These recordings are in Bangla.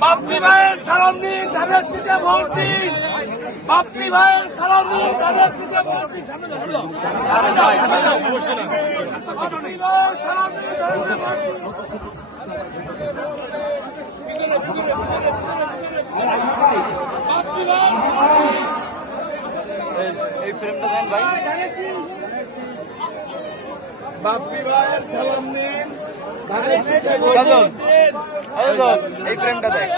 বাপ্পি ভাইয়ের সালাম নিন ধানের সিটে ভোট দিন বাপ্পি ভাইয়ের সালাম নিন ধানের সিটে ভোট দিন এই ফ্রেমটা দেন ভাই। বাপ্পি ভাইয়ের সালাম নিন এই ফ্রেমটা দেখ।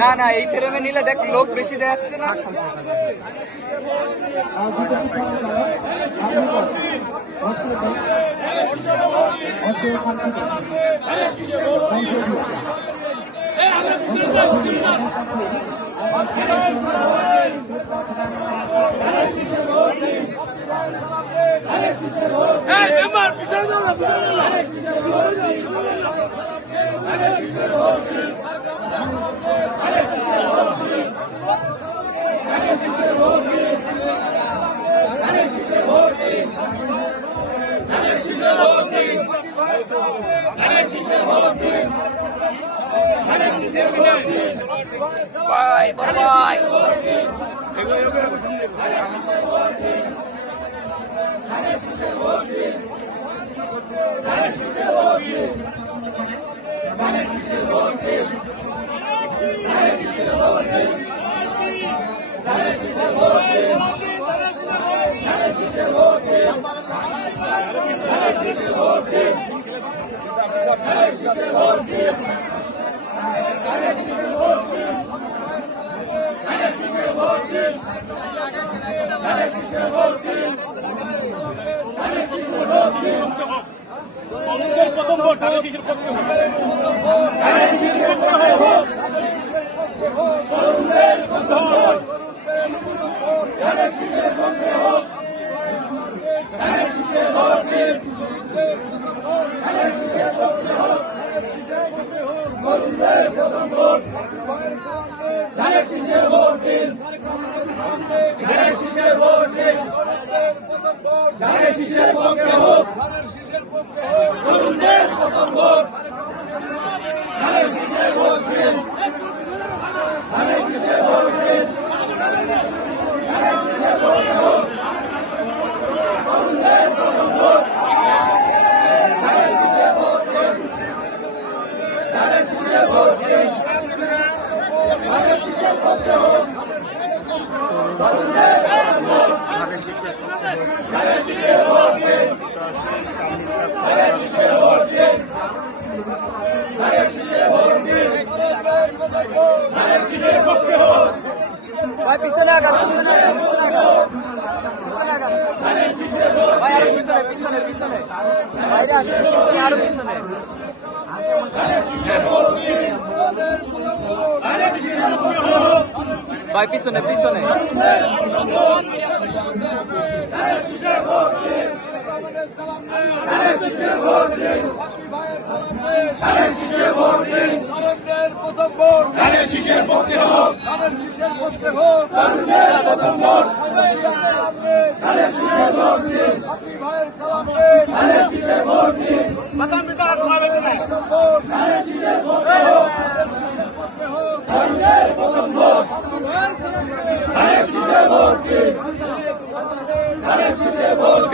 না না এই ফ্রেমে নিলে দেখ লোক বেশি দেয় আসছে না। এই মেম্বার পিছনে যাও না, পিছনে যাও না। ভাই বড় ভাই ভাই পিছনে আগা পিছনে আগা, পিছনে আগা। পিছনে আগা। ভাই আরও পিছনে পিছনে পিছনে ভাই যান, পিছনে ভোট পিছনে ভাই, পিছনে পিছনে নরেন্দ্রের প্রথম ভোট ধানের শীষের পক্ষে হোক ধানের শীষের পক্ষে হোক নরেন্দ্রের প্রথম ভোট ধানের দিন বাপি ভাইয়ের সালাম দিন ধানের শীষের ভোট দিন মাতাম পিতা সমাবে দিন প্রথম ভোট ধানের শীষের পক্ষে হোক ধানের প্রথম ভোট বাপি ভাইয়ের সালাম দিন ধানের শীষের ভোট দিন ধানের শীষের ভোট পিছনে আগা নেই লাল সা- এই তো তোর, পিছনে দি। ধানের শীষের